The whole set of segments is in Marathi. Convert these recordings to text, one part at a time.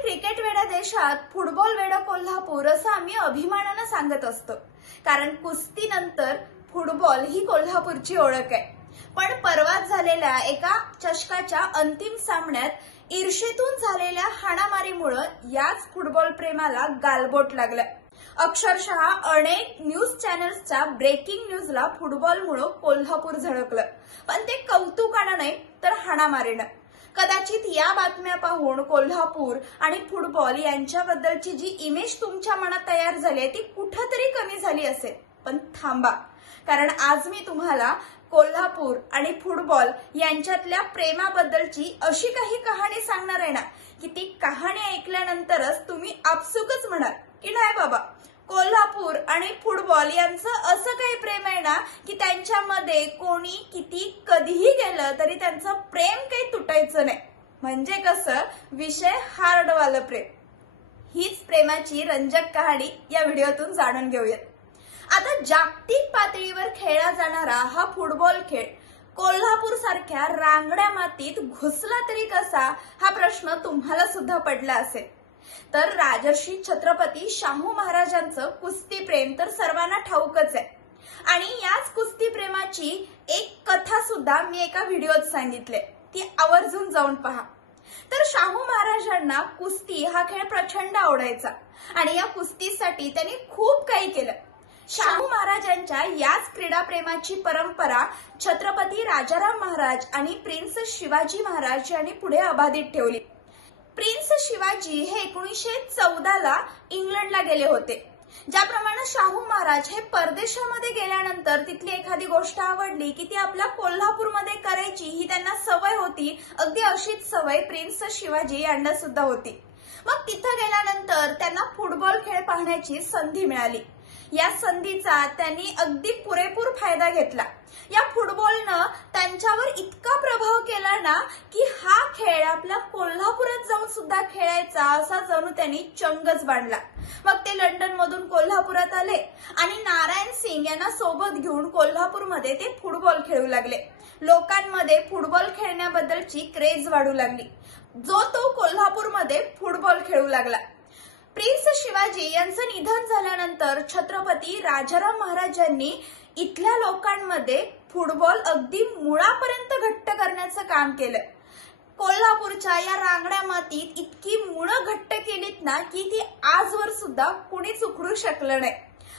क्रिकेट वेड्या देशात फुटबॉल वेडा कोल्हापूर असं आम्ही अभिमानानं सांगत असतो. कारण कुस्तीनंतर फुटबॉल ही कोल्हापूरची ओळख आहे. पण परवाच झालेल्या एका चषकाच्या अंतिम सामन्यात ईर्षेतून झालेल्या हाणामारीमुळं याच फुटबॉल प्रेमाला गालबोट लागलं. अक्षरशः अनेक न्यूज चॅनल्सच्या ब्रेकिंग न्यूजला फुटबॉलमुळं कोल्हापूर झळकलं. पण ते कौतुकानं नाही तर हाणामारीनं. कदाचित या बातम्या पाहून कोल्हापूर आणि फुटबॉल यांच्याबद्दलची जी इमेज तुमच्या मनात तयार झाली आहे ती कुठंतरी कमी झाली असेल. पण थांबा. कारण आज मी तुम्हाला कोल्हापूर आणि फुटबॉल यांच्यातल्या प्रेमाबद्दलची अशी काही कहाणी सांगणार आहे ना की ती कहाणी ऐकल्यानंतरच तुम्ही आपसुकच म्हणाल की नाही बाबा? कोल्हापूर आणि फुटबॉल यांचं असं काही प्रेम आहे ना की त्यांच्यामध्ये कोणी किती कधीही गेलं तरी त्यांचं प्रेम काही तुटायचं नाही. म्हणजे कसं? विषय हार्डवालं प्रेम. हीच प्रेमाची रंजक कहाणी या व्हिडिओतून जाणून घेऊयात. आता जागतिक पातळीवर खेळला जाणारा हा फुटबॉल खेळ कोल्हापूर सारख्या रांगड्या मातीत घुसला तरी कसा? हा प्रश्न तुम्हाला सुद्धा पडला असेल. तर राजर्षी छत्रपती शाहू महाराजांचं कुस्ती प्रेम तर सर्वांना ठाऊकच आहे. आणि याच कुस्ती प्रेमाची एक कथा सुद्धा मी एका व्हिडिओत सांगितले ती आवर्जून जाऊन पहा. तर शाहू महाराजांना कुस्ती हा खेळ प्रचंड आवडायचा आणि या कुस्तीसाठी त्यांनी खूप काही केलं. शाहू महाराजांच्या याच क्रीडा प्रेमाची परंपरा छत्रपती राजाराम महाराज आणि प्रिन्स शिवाजी महाराज यांनी पुढे अबाधित ठेवली. प्रिन्स शिवाजी हे एकोणीसशे चौदाला इंग्लंडला गेले होते. ज्याप्रमाणे शाहू महाराज हे परदेशामध्ये गेल्यानंतर तिथली एखादी गोष्ट आवडली की ती आपल्या कोल्हापूरमध्ये करायची ही त्यांना सवय होती. अगदी अशीच सवय प्रिन्स शिवाजी यांना सुद्धा होती. मग तिथं गेल्यानंतर त्यांना फुटबॉल खेळ पाहण्याची संधी मिळाली. या संधीचा त्यांनी अगदी पुरेपूर फायदा घेतला. या फुटबॉलनं त्यांच्यावर इतका प्रभाव केला ना की हा खेळ आपला कोल्हापुरात जाऊन सुद्धा खेळायचा असा जणू त्यांनी चंगच बांधला. मग ते लंडन मधून कोल्हापुरात आले आणि नारायण सिंग यांना सोबत घेऊन कोल्हापूरमध्ये ते फुटबॉल खेळू लागले. लोकांमध्ये फुटबॉल खेळण्याबद्दलची क्रेज वाढू लागली. जो तो कोल्हापूरमध्ये फुटबॉल खेळू लागला. प्रिन्स शिवाजी यांचं निधन झाल्यानंतर छत्रपती राजाराम महाराजांनी इथल्या लोकांमध्ये फुटबॉल अगदी मुळापर्यंत घट्ट करण्याचं काम केलं. कोल्हापूरच्या या रांगड्या मातीत इतकी मुळं घट्ट केलीत ना की ती आजवर सुद्धा कुणीच उखडू शकलं नाही.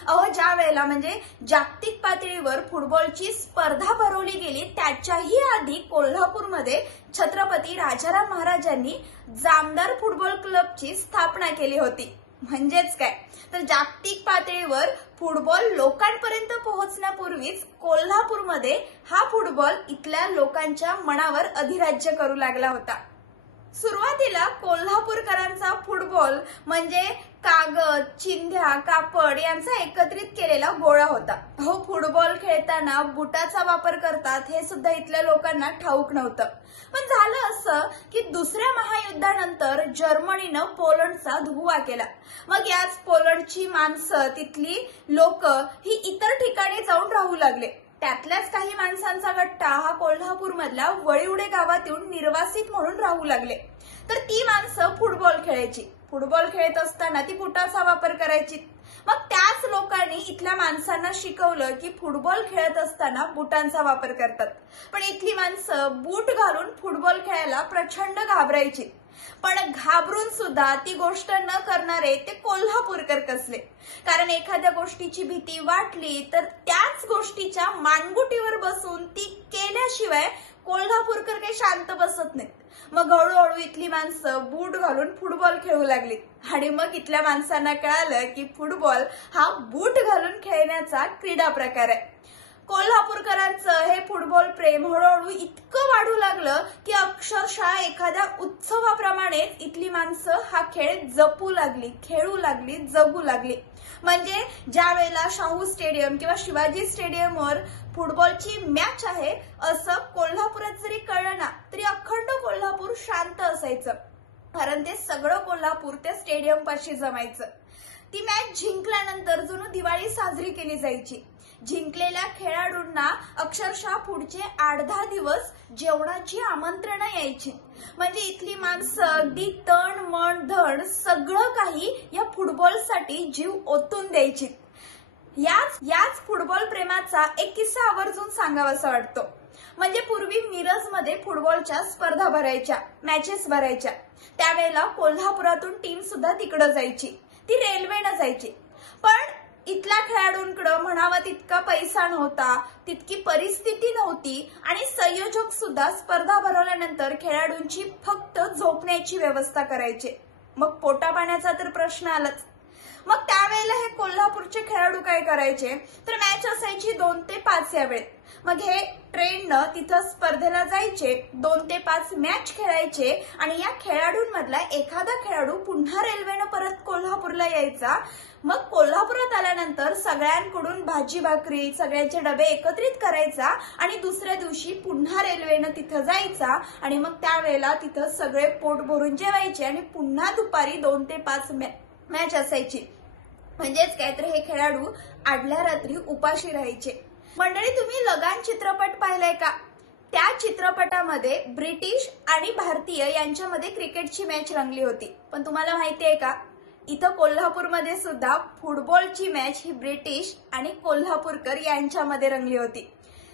अहो ज्या वेळेला म्हणजे जागतिक पातळीवर फुटबॉलची स्पर्धा भरवली गेली त्याच्याही आधी कोल्हापूरमध्ये छत्रपती राजाराम महाराजांनी जामदार फुटबॉल क्लबची स्थापना केली होती. म्हणजेच काय? तर जागतिक पातळीवर फुटबॉल लोकांपर्यंत पोहोचण्यापूर्वीच कोल्हापूरमध्ये हा फुटबॉल इथल्या लोकांच्या मनावर अधिराज्य करू लागला होता. सुरुवातीला कोल्हापूरकरांचा फुटबॉल म्हणजे कागद चिंध्या कापड यांचा एकत्रित केलेला गोळा होता. हो फुटबॉल खेळताना बुटाचा वापर करतात हे सुद्धा इथल्या लोकांना ठाऊक नव्हतं. पण झालं असं की दुसऱ्या महायुद्धानंतर जर्मनीनं पोलंडचा धुवा केला. मग याच पोलंडची माणसं तिथली लोक ही इतर ठिकाणी जाऊन राहू लागले. त्यातल्याच काही माणसांचा गट्टा हा कोल्हापूर मधल्या वळीवडे गावात येऊन निर्वासित म्हणून राहू लागले. तर ती माणसं फुटबॉल खेळायची. फुटबॉल खेळत असताना ती बुटाचा वापर करायची. मग त्याच लोकांनी इथल्या माणसांना शिकवलं की फुटबॉल खेळत असताना बुटांचा वापर करतात. पण इथली माणसं बूट घालून फुटबॉल खेळायला प्रचंड घाबरायची. पण घाबरून सुद्धा ती गोष्ट न करणारे ते कोल्हापूरकर कसले? कारण एखाद्या गोष्टीची भीती वाटली तर त्याच गोष्टीच्या मानगुटीवर बसून ती केल्याशिवाय कोल्हापूरकर काही शांत बसत नाहीत. मग हळूहळू इथली माणसं बूट घालून फुटबॉल खेळू लागली. आणि मग इथल्या माणसांना कळालं की फुटबॉल हा बूट घालून खेळण्याचा क्रीडा प्रकार आहे. कोल्हापूरकरांचं हे फुटबॉल प्रेम हळूहळू इतकं वाढू लागलं की अक्षरशः एखाद्या उत्सवाप्रमाणे इथली माणसं हा खेळ जपू लागली खेळू लागली जगू लागली. म्हणजे ज्या वेळेला शाहू स्टेडियम किंवा शिवाजी स्टेडियमवर फुटबॉलची मॅच आहे असं कोल्हापुरात जरी कळलं ना तरी अखंड कोल्हापूर शांत असायचं. कारण ते सगळं कोल्हापूर त्या स्टेडियम पाशी जमायचं. ती मॅच जिंकल्यानंतर जणू दिवाळी साजरी केली जायची. जिंकलेल्या खेळाडूंना अक्षरशः पुढचे आठ दहा दिवस जेवणाची आमंत्रण यायची. म्हणजे इथली माणसं अगदी तण मन धड सगळं काही या फुटबॉलसाठी जीव ओतून द्यायची. याच याच फुटबॉल प्रेमाचा एक किस्सा आवर्जून सांगावासा वाटतो. म्हणजे पूर्वी मिरजमध्ये फुटबॉलच्या स्पर्धा भरायच्या मॅचेस भरायच्या. त्यावेळेला कोल्हापुरातून टीम सुद्धा तिकडं जायची. ती रेल्वेनं जायची. इथल्या खेळाडूंकडं म्हणावा तितका पैसा नव्हता तितकी परिस्थिती नव्हती आणि संयोजक सुद्धा स्पर्धा भरवल्यानंतर खेळाडूंची फक्त झोपण्याची व्यवस्था करायचे. मग पोटा पाण्याचा तर प्रश्न आलाच. मग त्यावेळेला हे कोल्हापूरचे खेळाडू काय करायचे? तर मॅच असायची दोन ते पाच या वेळेत. मग हे ट्रेननं तिथं स्पर्धेला जायचे दोन ते पाच मॅच खेळायचे आणि या खेळाडूंमधला एखादा खेळाडू पुन्हा रेल्वेनं परत कोल्हापूरला यायचा. मग कोल्हापुरात आल्यानंतर सगळ्यांकडून भाजी भाकरी सगळ्यांचे डबे एकत्रित करायचा आणि दुसऱ्या दिवशी पुन्हा रेल्वेनं तिथं जायचा आणि मग त्यावेळेला तिथं सगळे पोट भरून जेवायचे आणि पुन्हा दुपारी दोन ते पाच मॅच मॅच असायची. म्हणजेच काय तर हे खेळाडू आदल्या रात्री उपाशी राहायचे. मंडळी तुम्ही लगान चित्रपट पाहिलाय का? त्या चित्रपटामध्ये ब्रिटिश आणि भारतीय यांच्यामध्ये क्रिकेटची मॅच रंगली होती. पण तुम्हाला माहिती आहे का? इथं कोल्हापूरमध्ये सुद्धा फुटबॉलची मॅच ही ब्रिटिश आणि कोल्हापूरकर यांच्यामध्ये रंगली होती.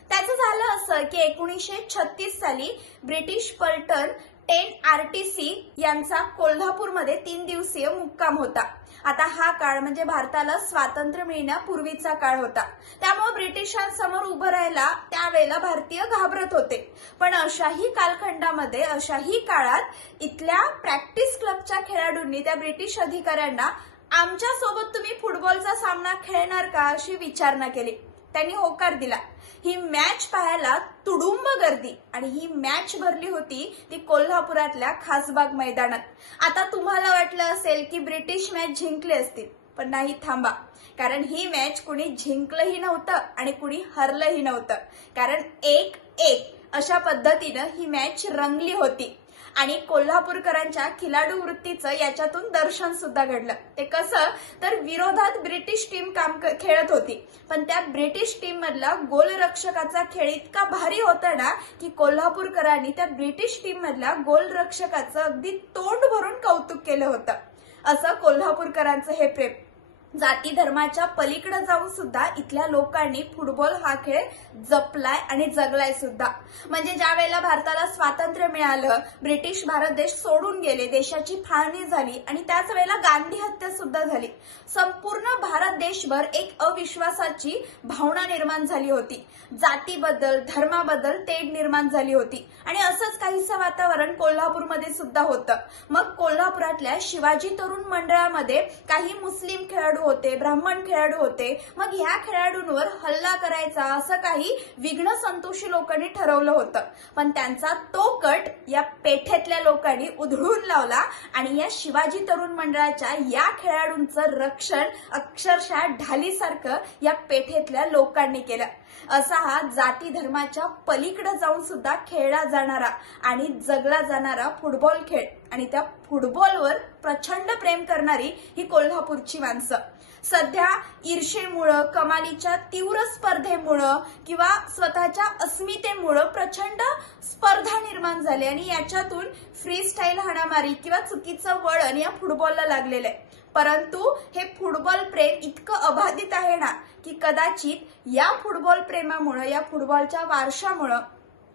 त्याचं झालं असं की एकोणीसशे छत्तीस साली ब्रिटिश पलटन टेन सी यांचा कोल्हापूरमध्ये तीन दिवसीय मुक्काम होता. आता हा काळ म्हणजे भारताला स्वातंत्र्य मिळण्यापूर्वीचा काळ होता. त्यामुळे ब्रिटिशांसमोर उभं राहायला त्यावेळेला भारतीय घाबरत होते. पण अशाही कालखंडामध्ये अशाही काळात इथल्या प्रॅक्टिस क्लबच्या खेळाडूंनी त्या ब्रिटिश अधिकाऱ्यांना आमच्यासोबत तुम्ही फुटबॉलचा सामना खेळणार का अशी विचारणा केली. त्यांनी होकार दिला. ही मॅच पाहायला तुडुंब गर्दी. आणि ही मॅच भरली होती ती कोल्हापुरातल्या खासबाग मैदानात. आता तुम्हाला वाटलं असेल की ब्रिटिश मॅच जिंकली असतील पण नाही थांबा. कारण ही मॅच कुणी जिंकलंही नव्हतं आणि कुणी हरलंही नव्हतं. कारण एक एक अशा पद्धतीनं ही मॅच रंगली होती. आणि कोल्हापूरकरांच्या खिलाडू वृत्तीचं याच्यातून दर्शन सुद्धा घडलं. ते कसं? तर विरोधात ब्रिटिश टीम काम क- खेळत होती. पण त्या ब्रिटिश टीम मधला गोलरक्षकाचा खेळ इतका भारी होता ना की कोल्हापूरकरांनी त्या ब्रिटिश टीम मधल्या गोलरक्षकाचं अगदी तोंड भरून कौतुक केलं होतं. असं कोल्हापूरकरांचं हे प्रेम. जाती धर्माच्या पलीकडे जाऊन सुद्धा इथल्या लोकांनी फुटबॉल हा खेळ जपलाय आणि जगलाय सुद्धा. म्हणजे ज्या वेळेला भारताला स्वातंत्र्य मिळालं ब्रिटिश भारत देश सोडून गेले देशाची फाळणी झाली आणि त्याच वेळेला गांधी हत्या सुद्धा झाली. संपूर्ण भारत देशभर एक अविश्वासाची भावना निर्माण झाली होती. जातीबद्दल धर्माबद्दल तेढ निर्माण झाली होती. आणि असंच काहीसं वातावरण कोल्हापूरमध्ये सुद्धा होतं. मग कोल्हापुरातल्या शिवाजी तरुण मंडळामध्ये काही मुस्लिम खेळाडू होते ब्राह्मण खेळाडू होते मग ह्या खेळाडूंवर हल्ला करायचा असं काही विघ्न संतोषी लोकांनी ठरवलं होतं. पण त्यांचा तो कट या पेठेतल्या लोकांनी उधळून लावला आणि या शिवाजी तरुण मंडळाच्या या खेळाडूंचं रक्षण अक्षरशः ढालीसारखं या पेठेतल्या लोकांनी केलं. असा हा जाती धर्माच्या पलीकडे जाऊन सुद्धा खेळला जाणारा आणि जगला जाणारा फुटबॉल खेळ. आणि त्या फुटबॉलवर प्रचंड प्रेम करणारी ही कोल्हापूरची माणसं. सध्या ईर्षेमुळं कमालीच्या तीव्र स्पर्धेमुळं किंवा स्वतःच्या अस्मितेमुळं प्रचंड स्पर्धा निर्माण झाली आणि याच्यातून फ्री स्टाईल हाणामारी किंवा चुकीचं वळण या फुटबॉलला लागलेलं आहे. परंतु हे फुटबॉल प्रेम इतकं अबाधित आहे ना की कदाचित या फुटबॉल प्रेमामुळं या फुटबॉलच्या वारशामुळं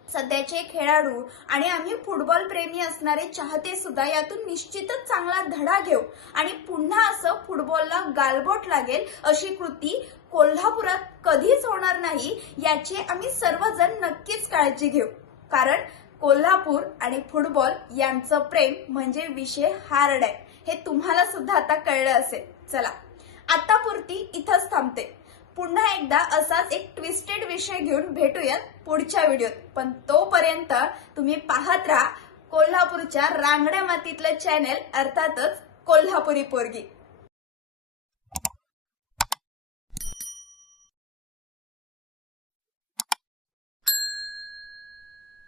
सध्याचे खेळाडू आणि आम्ही फुटबॉल प्रेमी असणारे चाहते सुद्धा यातून निश्चितच चांगला धडा घेऊ आणि पुन्हा असं फुटबॉलला गालबोट लागेल अशी कृती कोल्हापुरात कधीच होणार नाही याची आम्ही सर्वजण नक्कीच काळजी घेऊ. कारण कोल्हापूर आणि फुटबॉल यांचं प्रेम म्हणजे विषय हार्ड. आहे हे तुम्हाला सुद्धा आता कळलं असेल. चला. आतापुरती इथंच थांबते. पुन्हा एकदा असाच एक ट्विस्टेड विषय घेऊन भेटूयात पुढच्या व्हिडिओत. पण तोपर्यंत तुम्ही पाहत राहा कोल्हापूरच्या रांगड्या मातीतलं चॅनेल अर्थातच कोल्हापुरी पोरगी.